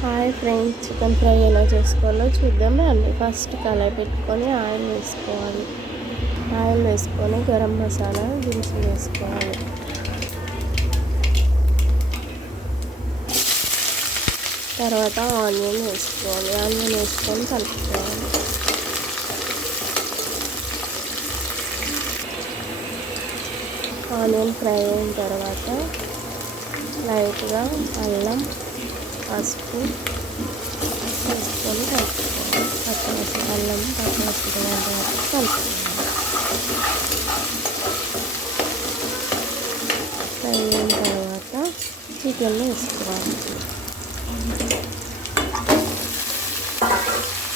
Hi friends chicken fry ఎలా చేసుకోవాలో చూద్దాం రండి. ఫస్ట్ కళాయి పెట్టుకొని ఆయిల్ వేసుకోవాలి. ఆయిల్ వేసుకొని గరం మసాలా దినుసులు వేసుకోవాలి. తర్వాత ఆనియన్ వేసుకోవాలి. ఆనియన్ వేసుకొని కలుపుకోవాలి. ఆనియన్ ఫ్రై అయిన తర్వాత లైట్గా అల్లం పసుపు వేసుకొని కలుపుకోవాలి పచ్చిమిర్చి అల్లం పచ్చిమిర్చి తర్వాత కలుపుకోవాలి ఫ్రై అయిన తర్వాత చికెన్ వేసుకోవాలి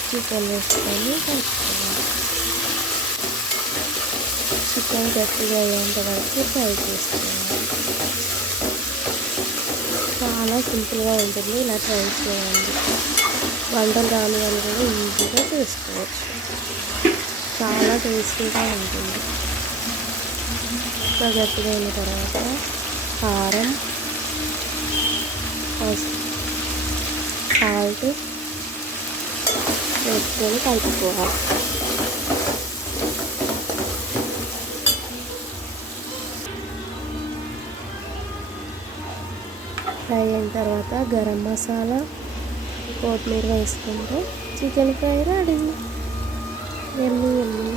చికెన్ వేసుకొని కలుపుకోవాలి చికెన్ గట్టిగా అయ్యేంత వరకు ఫ్రై చేసుకోవాలి చాలా సింపుల్గా ఉంటుంది. ఇలా ట్రై చేయండి. వంటలు రాని వాళ్ళు కూడా ఈజీగా చేసుకోవచ్చు. చాలా టేస్టీగా ఉంటుంది. ఇంకా గట్టిగా అయిన తర్వాత కారం సాల్ట్ వేసుకొని కలుపుకోవాలి ఫ్రై అయిన తర్వాత గరం మసాలా కొత్తిమీర వేసుకుంటే చికెన్ ఫ్రై రెడీ. ఎమ్మి ఎమ్మి